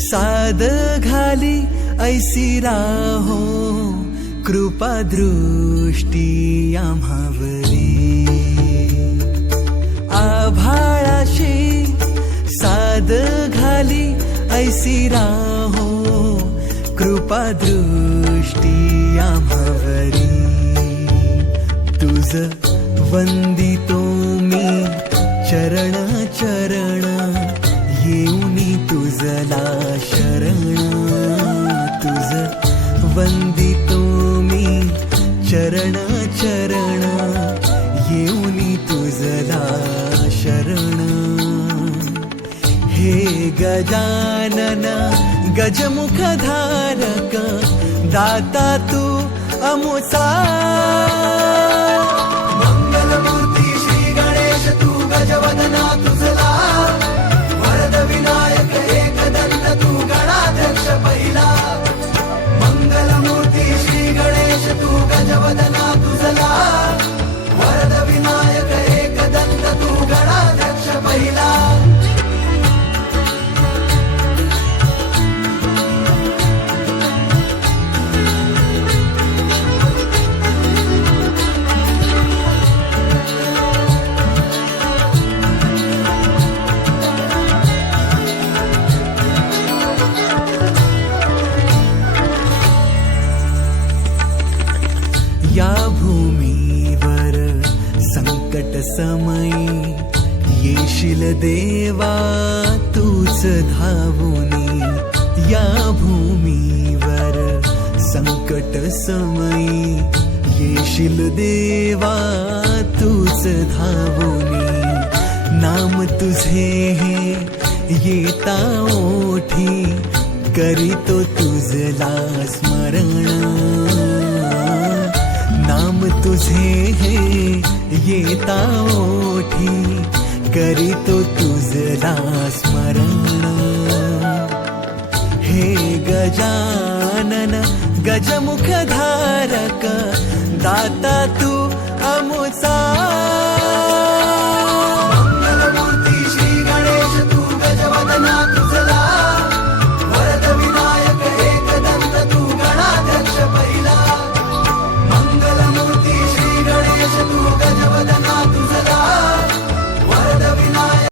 साद घाली ऐसी राहो कृपा दृष्टी आम्हावरी आभाळाशी साद घाली ऐसी राहो कृपा दृष्टी आम्हावरी तुझ वंदितो मी चरण चरण येऊनी तुझला शरण तुझ वंदितो मी चरण चरण येऊनी तुझला शरण हे गजानन गजमुखधारक दाता तू अमुचा मंगलमूर्ती श्री गणेश तू गजवदना तुझला वरद विनायक एकदंत तू गणाध्यक्ष पहिला मंगलमूर्ती श्री गणेश तू गजवदना तुझला वरद विनायक एकदंत तू गणाध्यक्ष पहिला या भूमीवर संकट समयी येशील देवा तूच धावूनी या भूमीवर संकट समयी येशील देवा तूच धावूनी नाम तुझे हे येता ओठी करीतो तुझला स्मरण नाम तुझे हे येता ओठी करीतो तुझला स्मरण हे गजानन गजमुखधारक दाता तू अमुचा